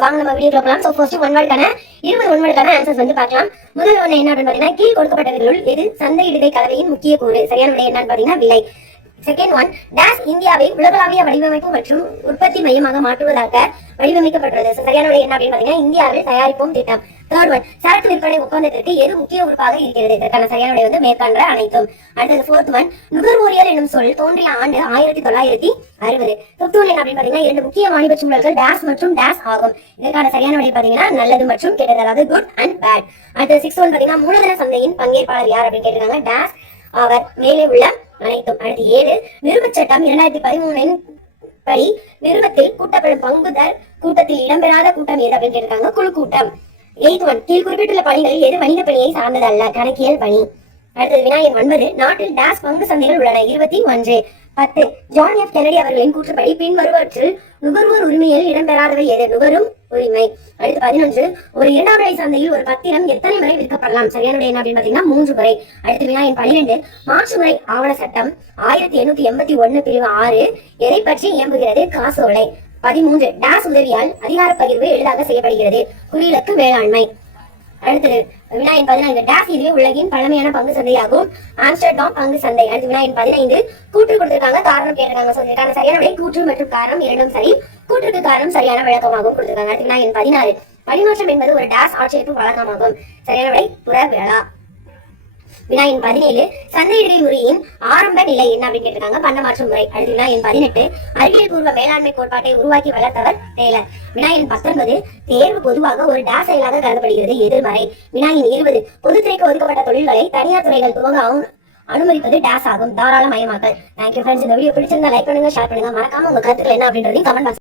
வாங்க நம்ம வீடியோ பார்க்கலாம். ஃபர்ஸ்ட் ஒன் வேர்டுக்கான 20 ஒன் வேர்டுக்கான ஆன்சர்ஸ் வந்து பார்க்கலாம். முதல் ஒன்று என்ன அப்படின்னு பார்த்தீங்கன்னா, கீழ் கொடுக்கப்பட்டவர்களுள் எது சந்தையிடுகை கலவையின் முக்கிய கூறு? சரியான விடை என்னன்னு பார்த்தீங்கன்னா விலை. செகண்ட் ஒன், டாஷ் இந்தியாவை உலகளாவிய வடிவமைப்பு மற்றும் உற்பத்தி மையமாக மாற்றுவதாக வடிவமைக்கப்பட்டுள்ளது. சரியான விடை என்ன அப்படின்னு பார்த்தீங்கன்னா இந்தியாவில் தயாரிப்போம் திட்டம். தேர்ட் ஒன், சரக்கு விற்பனை ஒப்பந்தத்திற்கு எது முக்கிய உறுப்பாக இருக்கிறது? இதற்கான சரியான விடை வந்து மேற்கண்ட அனைத்தும். அடுத்தது ஃபோர்த் ஒன், நுகர்வோரியல் என்னும் சொல் தோன்றிய ஆண்டு 1960. ஃபிஃப்த் ஒன் என்ன அப்படின்னு பார்த்தீங்கன்னா இரண்டு முக்கிய வாணிப சூழல்கள் டாஷ் மற்றும் டாஷ் ஆகும். இதற்கான சரியான விடை பார்த்தீங்கன்னா நல்லது மற்றும் கெட்டது, அதாவது குட் அண்ட் பேட். அடுத்தது சிக்ஸ்த் ஒன் பார்த்தீங்கன்னா மூலதன சந்தையின் பங்கேற்பாளர் யார் அப்படின்னு கேட்டிருக்காங்க. டாஷ் அவர் மேலே உள்ள அனைத்தும். அடுத்து 7, நிறுவச் சட்டம் 2013 படி நிறுவனத்தில் கூட்டப்படும் பங்குதார் கூட்டத்தில் இடம்பெறாத கூட்டம் எது அப்படின்னு கேட்டிருக்காங்க. குழு கூட்டம். 8th ஒன், கீழ் குறிப்பிட்டுள்ள பணிகளில் எது வணிக பணியை சார்ந்தது அல்ல? கணக்கியல் பணி. அடுத்தது வினா எண் 9, நாட்டில் டாஷ் பங்கு சந்தைகள் உள்ளன? 21. 10, ஜான் எஃப் கென்னடி அவர்களின் கூற்றுப்படி பின்வருவற்றில் நுகர்வோர் உரிமையில் இடம்பெறாதவை எது? நுகரும் உரிமை. அடுத்து 11, ஒரு இரண்டாம் நிலை சந்தையில் ஒரு பத்திரம் எத்தனை முறை விற்கப்படலாம்? சரியான விடை என்ன அப்படின்னு பார்த்தீங்கன்னா 3 முறை. அடுத்து வினா எண் 12, மாற்று முறை ஆவண சட்டம் 1881 பிரிவு 6 எதை பற்றி இயம்புகிறது? காசோலை. 13, டாஷ் உதவியால் அதிகார பகிர்வு எளிதாக செய்யப்படுகிறது? குறியிலக்கு வேளாண்மை. அடுத்தது வினா எண் 14, டாஷ் இதுவே உலகின் பழமையான பங்கு சந்தையாகும். ஆம்ஸ்டர்டாம் பங்கு சந்தை. அடுத்து வினா எண் 15, கூற்று கொடுத்திருக்காங்க, காரணம் கேட்டிருக்காங்க. சொல்லிருக்காங்க சரியான விடை கூற்று மற்றும் காரணம் இரண்டும் சரி. கூற்றுக்கு காரணம் சரியான விளக்கமாகவும் கொடுத்திருக்காங்க. அடுத்து வினா எண் 16, பரிமாற்றம் என்பது ஒரு டாஷ் ஆட்சேர்ப்பு வழக்கமாகும். சரியான விடை புறவிழா. வினா எண் 17, சந்தையிடுகை முறையின் ஆரம்ப நிலை என்ன அப்படின்னு கேட்டிருக்காங்க. பண்டமாற்று முறை. அடுத்து வினா எண் 18, அறிவியல் பூர்வ மேலாண்மை கோட்பாட்டை உருவாக்கி வளர்த்தவர் டேலர். வினா எண் 19, தேர்வு பொதுவாக ஒரு டாஷ் செயலாக கருதப்படுகிறது? எதிர்மறை. வினா எண் 20, பொதுத்துறைக்கு ஒதுக்கப்பட்ட தொழில்களை தனியார் துறைகள் துவங்க அனுமதிப்பது டாஷ் ஆகும். தாராளமயமாக்கல். Thank you friends. இந்த வீடியோ பிடிச்சிருந்தா லைக் பண்ணுங்க, ஷேர் பண்ணுங்க. மறக்காம உங்க கருத்துக்கள் என்ன அப்படின்றதையும் கமெண்ட் பாக்ஸ்